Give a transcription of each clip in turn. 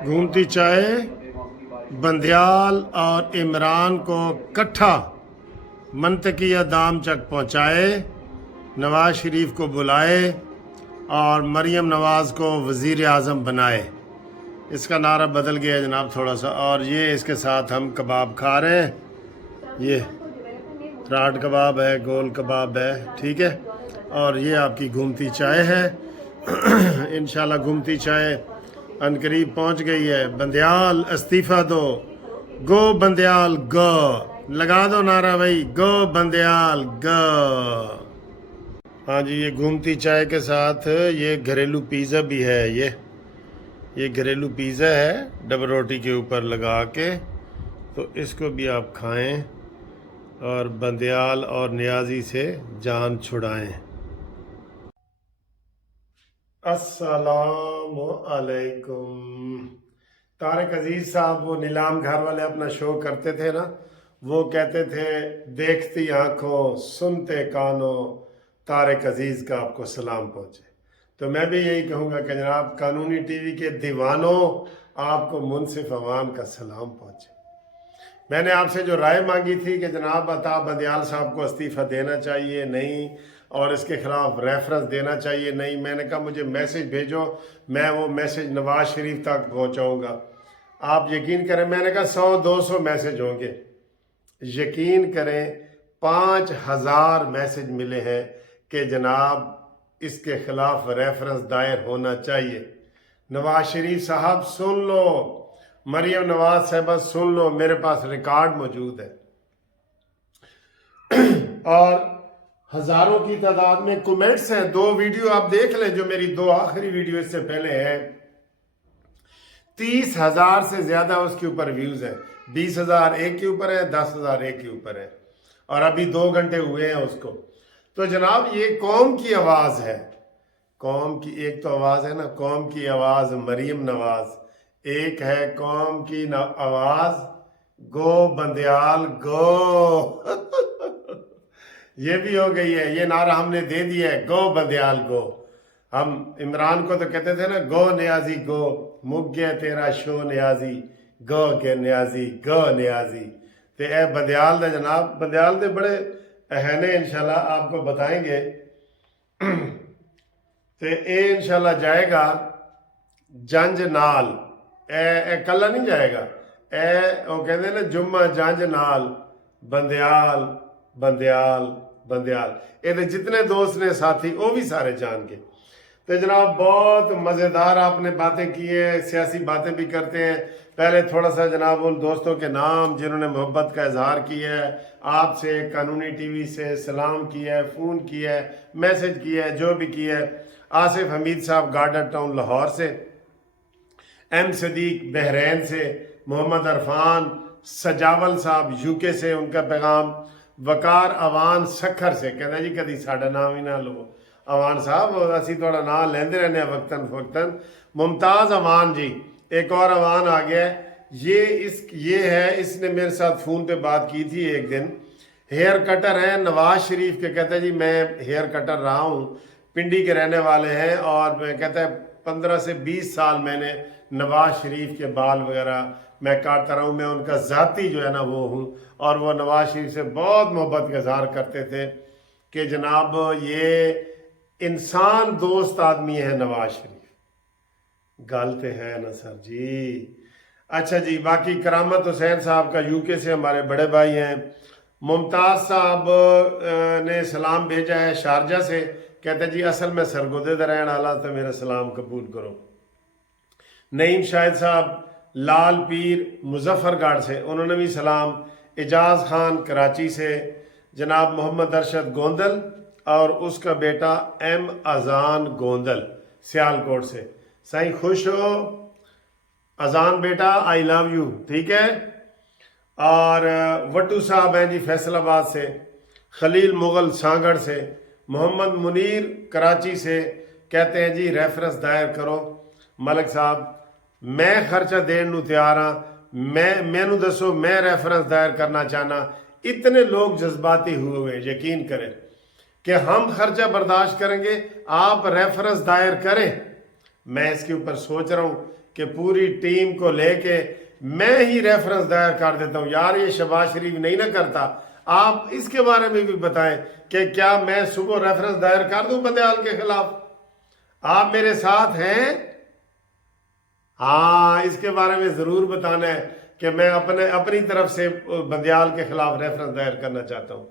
घूमती चाय बंदयाल और इमरान को इकट्ठा मंतकिया दाम तक पहुँचाए, नवाज शरीफ को बुलाए और मरीम नवाज़ को वज़ीर आज़म बनाए। इसका नारा बदल गया जनाब थोड़ा सा। और ये इसके साथ हम कबाब खा रहे हैं। ये राट कबाब है, गोल कबाब है, ठीक है। और ये आपकी घूमती चाय है। इंशाल्लाह घूमती चाय अनकरीब पहुंच गई है। बंदयाल इस्तीफ़ा दो, गो बंदयाल गो, लगा दो नारा भाई, गो बंदयाल गो। हाँ जी, ये घूमती चाय के साथ ये घरेलू पिज़्ज़ा भी है। ये घरेलू पिज़्ज़ा है डबल रोटी के ऊपर लगा के, तो इसको भी आप खाएं और बंदयाल और नियाजी से जान छुड़ाएं। अस्सलामु अलैकुम। तारिक अजीज साहब वो नीलाम घर वाले अपना शो करते थे ना, वो कहते थे देखती आंखों सुनते कानों तारिक अजीज का आपको सलाम पहुँचे। तो मैं भी यही कहूँगा कि जनाब कानूनी टीवी के दीवानों, आपको मुनसिफ अवाम का सलाम पहुँचे। मैंने आपसे जो राय मांगी थी कि जनाब अता बंदयाल साहब को इस्तीफ़ा देना चाहिए नहीं, और इसके ख़िलाफ़ रेफरेंस देना चाहिए नहीं, मैंने कहा मुझे मैसेज भेजो, मैं वो मैसेज नवाज शरीफ तक पहुँचाऊँगा। आप यकीन करें, मैंने कहा 100-200 मैसेज होंगे। यकीन करें 5000 मैसेज मिले हैं कि जनाब इसके ख़िलाफ़ रेफरेंस दायर होना चाहिए। नवाज शरीफ साहब सुन लो, मरीम नवाज साहबा सुन लो, मेरे पास रिकॉर्ड मौजूद है। और हज़ारों की तादाद में कमेंट्स हैं। 2 वीडियो आप देख लें, जो मेरी 2 आखिरी वीडियो इससे पहले है, 30,000 से ज़्यादा उसके ऊपर व्यूज़ हैं। 20,000 एक के ऊपर है, 10,000 एक के ऊपर है, और अभी 2 घंटे हुए हैं उसको। तो जनाब ये कौम की आवाज़ है, कौम की एक तो आवाज़ है ना, कौम की आवाज़ मरीम नवाज, एक है कौम की आवाज़ गो बंदयाल गो। ये भी हो गई है, ये नारा हमने दे दिया है, गो बंदयाल गो। हम इमरान को तो कहते थे ना, गो नियाजी गो, मुक गया तेरा शो नियाजी, गो के नियाजी गो नियाजी। तो ए बंदयाल दे जनाब, बंदयाल दे बड़े अहने इंशाल्लाह आपको बताएंगे। तो ये इंशाल्लाह जाएगा जंज नाल, ए कला नहीं जाएगा, ए वो कहते ना जुम्मा जंज नाल बंदयाल बंदयाल बंदयाल। ये जितने दोस्त ने साथी वो भी सारे जान के। तो जनाब बहुत मज़ेदार आपने बातें की है, सियासी बातें भी करते हैं। पहले थोड़ा सा जनाब उन दोस्तों के नाम जिन्होंने मोहब्बत का इजहार किया है, आपसे कानूनी टीवी से सलाम किया है, फ़ोन किया है, मैसेज किया है, जो भी किया है। आसिफ हमीद साहब गार्डन टाउन लाहौर से, एम सदीक बहरैन से, मोहम्मद अरफान सजावल साहब यूके से, उनका पैगाम। वकार अवान सखर से कहना जी कभी साडा नाम ही ना लो अवान साहब, असी थोड़ा नाम लेंदे रहने वक्तन फक्तन। मुमताज़ अवान जी, एक और अवान आ गया है, ये है, इसने मेरे साथ फ़ोन पे बात की थी एक दिन। हेयर कटर हैं नवाज शरीफ के, कहते हैं जी मैं हेयर कटर रहा हूँ, पिंडी के रहने वाले हैं, और मैं कहता है 15 से 20 साल मैंने नवाज शरीफ के बाल वगैरह मैं काटता रहा हूँ, मैं उनका ज़ाती जो है ना वो हूँ। और वो नवाज शरीफ से बहुत मोहब्बत का इज़हार करते थे कि जनाब ये इंसान दोस्त आदमी है नवाज शरीफ। गलत है ना सर जी। अच्छा जी, बाकी करामत हुसैन साहब का यूके से हमारे बड़े भाई हैं। मुमताज़ साहब ने सलाम भेजा है शारजा से, कहते जी असल में सरगोदे दा रहने वाला, तो मेरा सलाम कबूल करो। नईम शाहिद साहब लाल पीर मुजफ्फरगढ़ से, उन्होंने भी सलाम। एजाज खान कराची से, जनाब मोहम्मद अरशद गोंदल और उसका बेटा एम अजान गोंदल सियालकोट से। सही खुश हो अजान बेटा, आई लव यू, ठीक है। और वट्टू साहब हैं जी फैसलाबाद से, खलील मुगल सांगड़ से, मोहम्मद मुनीर कराची से, कहते हैं जी रेफरेंस दायर करो। मलिक साहब मैं खर्चा देने नूं तैयार हाँ, मैनू दसो मैं रेफरेंस दायर करना चाहना। इतने लोग जज्बाती हुए हैं, यकीन करें कि हम खर्चा बर्दाश्त करेंगे, आप रेफरेंस दायर करें। मैं इसके ऊपर सोच रहा हूँ کہ پوری ٹیم کو لے کے میں ہی ریفرنس دائر کر دیتا ہوں، یار یہ شہباز شریف نہیں نہ کرتا، آپ اس کے بارے میں بھی بتائیں کہ کیا میں صبح ریفرنس دائر کر دوں بندیال کے خلاف؟ آپ میرے ساتھ ہیں؟ ہاں، اس کے بارے میں ضرور بتانا ہے کہ میں اپنی طرف سے بندیال کے خلاف ریفرنس دائر کرنا چاہتا ہوں،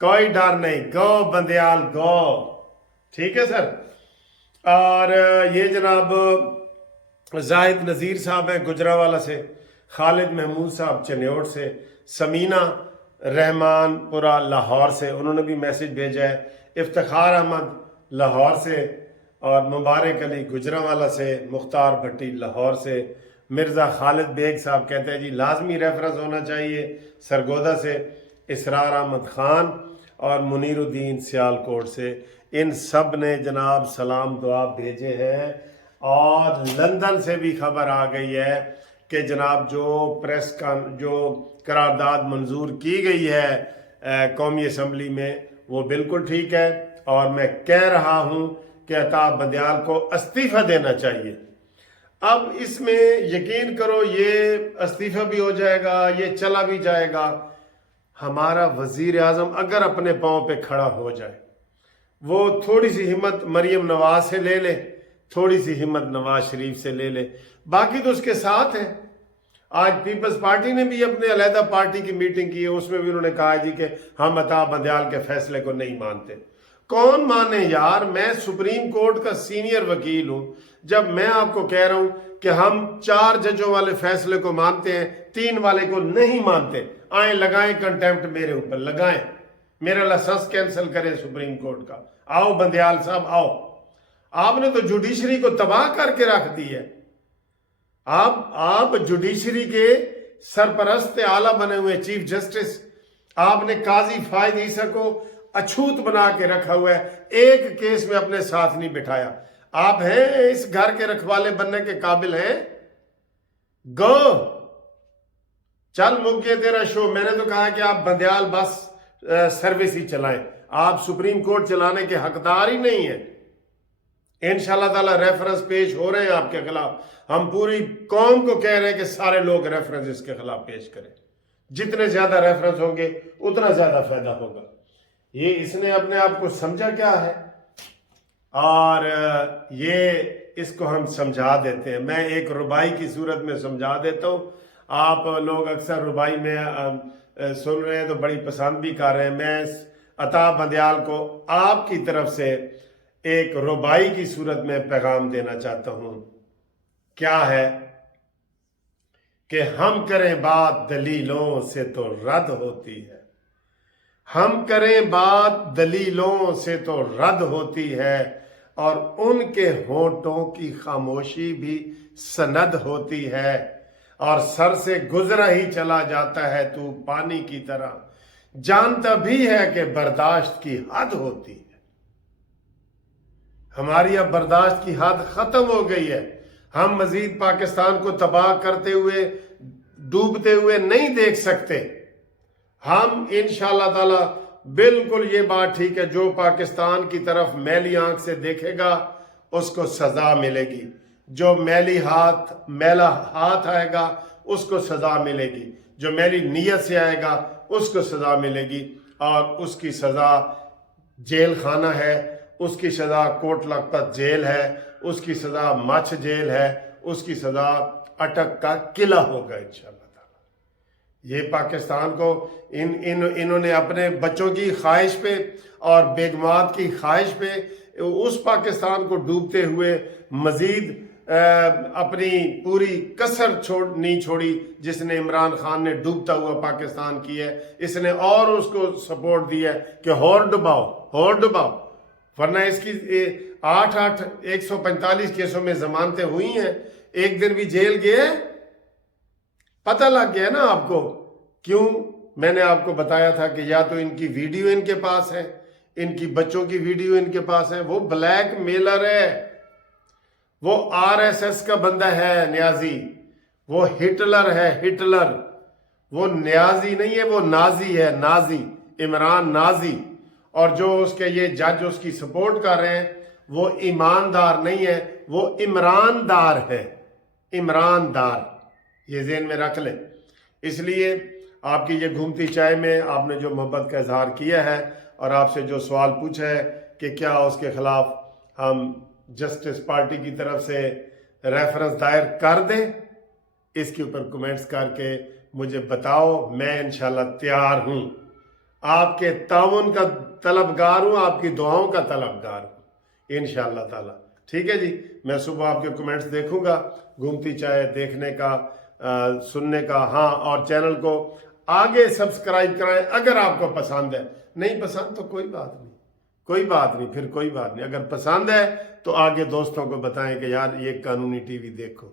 کوئی ڈر نہیں، گو بندیال گو، ٹھیک ہے سر۔ اور یہ جناب زاہد نذیر صاحب ہیں گجرانوالہ سے، خالد محمود صاحب چنیوٹ سے، سمینہ رحمان پورا لاہور سے، انہوں نے بھی میسج بھیجا ہے، افتخار احمد لاہور سے، اور مبارک علی گجرانوالہ سے، مختار بھٹی لاہور سے، مرزا خالد بیگ صاحب کہتے ہیں جی لازمی ریفرنس ہونا چاہیے سرگودا سے، اسرار احمد خان اور منیر الدین سیالکوٹ سے، ان سب نے جناب سلام دعا بھیجے ہیں۔ اور لندن سے بھی خبر آ گئی ہے کہ جناب جو قرارداد منظور کی گئی ہے قومی اسمبلی میں وہ بالکل ٹھیک ہے، اور میں کہہ رہا ہوں کہ عطا بندیال کو استعفیٰ دینا چاہیے۔ اب اس میں یقین کرو یہ استعفیٰ بھی ہو جائے گا، یہ چلا بھی جائے گا، ہمارا وزیر اعظم اگر اپنے پاؤں پہ کھڑا ہو جائے، وہ تھوڑی سی ہمت مریم نواز سے لے لے، تھوڑی سی ہمت نواز شریف سے لے لے، باقی تو اس کے ساتھ ہیں۔ آج پیپلز پارٹی نے بھی اپنے علیحدہ پارٹی کی میٹنگ کی ہے، اس میں بھی انہوں نے کہا جی کہ ہم عطا بندیال کے فیصلے کو نہیں مانتے۔ کون مانے یار؟ میں سپریم کورٹ کا سینئر وکیل ہوں، جب میں آپ کو کہہ رہا ہوں کہ ہم 4 ججوں والے فیصلے کو مانتے ہیں، 3 والے کو نہیں مانتے، آئیں لگائیں کنٹیمپٹ میرے اوپر، لگائیں، میرا لائسنس کینسل کریں سپریم کورٹ کا، آؤ بندیال صاحب آؤ۔ آپ نے تو جوڈیشری کو تباہ کر کے رکھ دی ہے، آپ جوڈیشری کے سرپرست اعلیٰ بنے ہوئے چیف جسٹس، آپ نے قاضی فائد عیسیٰ کو اچھوت بنا کے رکھا ہوا ہے، ایک کیس میں اپنے ساتھ نہیں بٹھایا۔ آپ ہیں اس گھر کے رکھوالے بننے کے قابل ہیں؟ گو چل مک گیا تیرا شو۔ میں نے تو کہا کہ آپ بندیال بس سروس ہی چلائیں، آپ سپریم کورٹ چلانے کے حقدار ہی نہیں ہیں۔ انشاءاللہ تعالی ریفرنس پیش ہو رہے ہیں آپ کے خلاف، ہم پوری قوم کو کہہ رہے ہیں کہ سارے لوگ ریفرنس اس کے خلاف پیش کریں، جتنے زیادہ ریفرنس ہوں گے اتنا زیادہ فائدہ ہوگا۔ یہ اس نے اپنے آپ کو سمجھا کیا ہے، اور یہ اس کو ہم سمجھا دیتے ہیں۔ میں ایک ربائی کی صورت میں سمجھا دیتا ہوں، آپ لوگ اکثر ربائی میں سن رہے ہیں تو بڑی پسند بھی کر رہے ہیں۔ میں عطا بندیال کو آپ کی طرف سے ایک ربائی کی صورت میں پیغام دینا چاہتا ہوں۔ کیا ہے کہ ہم کریں بات دلیلوں سے تو رد ہوتی ہے، ہم کریں بات دلیلوں سے تو رد ہوتی ہے، اور ان کے ہونٹوں کی خاموشی بھی سند ہوتی ہے، اور سر سے گزرا ہی چلا جاتا ہے تو پانی کی طرح، جانتا بھی ہے کہ برداشت کی حد ہوتی ہے۔ ہماری اب برداشت کی حد ختم ہو گئی ہے، ہم مزید پاکستان کو تباہ کرتے ہوئے ڈوبتے ہوئے نہیں دیکھ سکتے۔ ہم انشاءاللہ تعالی بالکل یہ بات ٹھیک ہے، جو پاکستان کی طرف میلی آنکھ سے دیکھے گا اس کو سزا ملے گی، جو میلا ہاتھ آئے گا اس کو سزا ملے گی، جو میلی نیت سے آئے گا اس کو سزا ملے گی، اور اس کی سزا جیل خانہ ہے، اس کی سزا کوٹ لکھپت جیل ہے، اس کی سزا مچھ جیل ہے، اس کی سزا اٹک کا قلعہ ہوگا انشاءاللہ تعالی۔ یہ پاکستان کو انہوں نے اپنے بچوں کی خواہش پہ اور بیگمات کی خواہش پہ اس پاکستان کو ڈوبتے ہوئے مزید اپنی پوری کسر نہیں چھوڑی جس نے عمران خان نے ڈوبتا ہوا پاکستان کی ہے، اس نے اور اس کو سپورٹ دی ہے کہ اور ڈباؤ، ورنہ اس کی 145 کیسوں میں ضمانتیں ہوئی ہیں، ایک دن بھی جیل گئے، پتہ لگ گیا نا آپ کو۔ کیوں؟ میں نے آپ کو بتایا تھا کہ یا تو ان کی ویڈیو ان کے پاس ہے، ان کی بچوں کی ویڈیو ان کے پاس ہے، وہ بلیک میلر ہے، وہ RSS کا بندہ ہے نیازی، وہ ہٹلر ہے، ہٹلر، وہ نیازی نہیں ہے، وہ نازی ہے، نازی، عمران نازی۔ اور جو اس کے یہ جج اس کی سپورٹ کر رہے ہیں وہ ایماندار نہیں ہے، وہ عمران دار ہے۔ इमरान डार, ये ज़हन में रख लें। इसलिए आपकी ये घूमती चाय में आपने जो मोहब्बत का इजहार किया है और आपसे जो सवाल पूछा है कि क्या उसके खिलाफ हम जस्टिस पार्टी की तरफ से रेफरेंस दायर कर दें, इसके ऊपर कमेंट्स करके मुझे बताओ। मैं इंशाल्लाह तैयार हूँ, आपके ताउन का तलबगार हूँ, आपकी दुआओं का तलबगार हूँ इंशाल्लाह ताला। ठीक है जी, मैं सुबह आपके कमेंट्स देखूंगा, घूमती चाय देखने का सुनने का। हाँ, और चैनल को आगे सब्सक्राइब कराएं अगर आपको पसंद है। नहीं पसंद तो कोई बात नहीं, कोई बात नहीं, फिर कोई बात नहीं। अगर पसंद है तो आगे दोस्तों को बताएं कि यार ये कानूनी टीवी देखो।